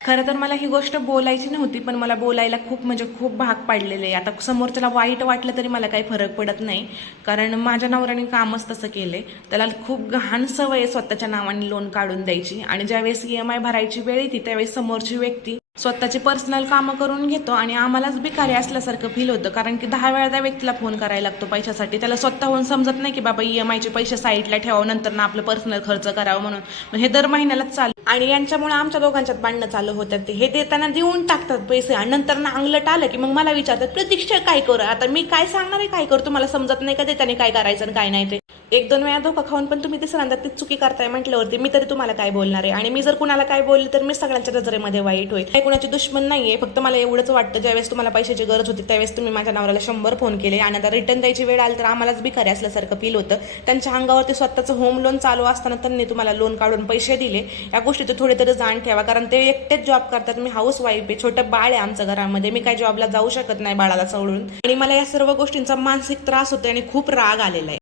खरं तर मला ही गोष्ट बोलायची नव्हती, पण मला बोलायला खूप म्हणजे खूप भाग पाडलेले आहे. आता समोरच्याला वाईट वाटलं तरी मला काही फरक पडत नाही, कारण माझ्या नवऱ्याने कामच तसं केलंय. त्याला खूप घाण सवय आहे स्वतःच्या नावाने लोन काढून द्यायची, आणि ज्यावेळेस EMI भरायची वेळ येते त्यावेळेस समोरची व्यक्ती स्वतःची पर्सनल कामं करून घेतो आणि आम्हालाच भिकारी असल्यासारखं फील होतं, कारण की 10 वेळा त्या व्यक्तीला फोन करायला लागतो पैशासाठी. त्याला स्वतःहून समजत नाही की बाबा EMIचे पैसे साईडला ठेवावं, नंतर ना आपलं पर्सनल खर्च करावं म्हणून. मग हे दर महिन्यालाच चालू, आणि यांच्यामुळे आमच्या दोघांच्यात भांडणं चालू होतात. ते हे देताना देऊन टाकतात पैसे, आणि नंतर ना अंगलट आलं की मग मला विचारतात प्रतीक्षा काय करू. आता मी काय सांगणार आहे काय करू, तुम्हाला समजत नाही का देताना काय करायचं आणि काय नाही ते. 1-2 वेळा धोका खाऊन पण तुम्ही तिसऱ्यांदा तीच चुकी करताय म्हटल्यावरती मी तरी तुम्हाला काय बोलणार आहे. आणि मी जर कुणाला काय बोलले तर मी सगळ्यांच्या नजरेमध्ये वाईट होईल. काही कुणाची दुश्मन नाहीये, फक्त मला एवढंच वाटतं ज्यावेळेस तुम्हाला पैशाची गरज होती त्यावेळेस तुम्ही माझ्या नवऱ्याला 100 फोन केले, आणि आता रिटर्न द्यायची वेळ आली तर आम्हालाच भिकारी असल्यासारखं फील होतं. त्यांच्या अंगावरती स्वतःचं होम लोन चालू असताना त्यांनी तुम्हाला लोन काढून पैसे दिले. या गोष्टीचं थोडे तरी जाण ठेवा, कारण ते एकटेच जॉब करतात. मी हाऊस वाईफ आहे, छोटं बाळ आहे आमच्या घरामध्ये, मी काय जॉबला जाऊ शकत नाही बाळाला सोडून. आणि मला या सर्व गोष्टींचा मानसिक त्रास होतो आणि खूप राग आलेला आहे.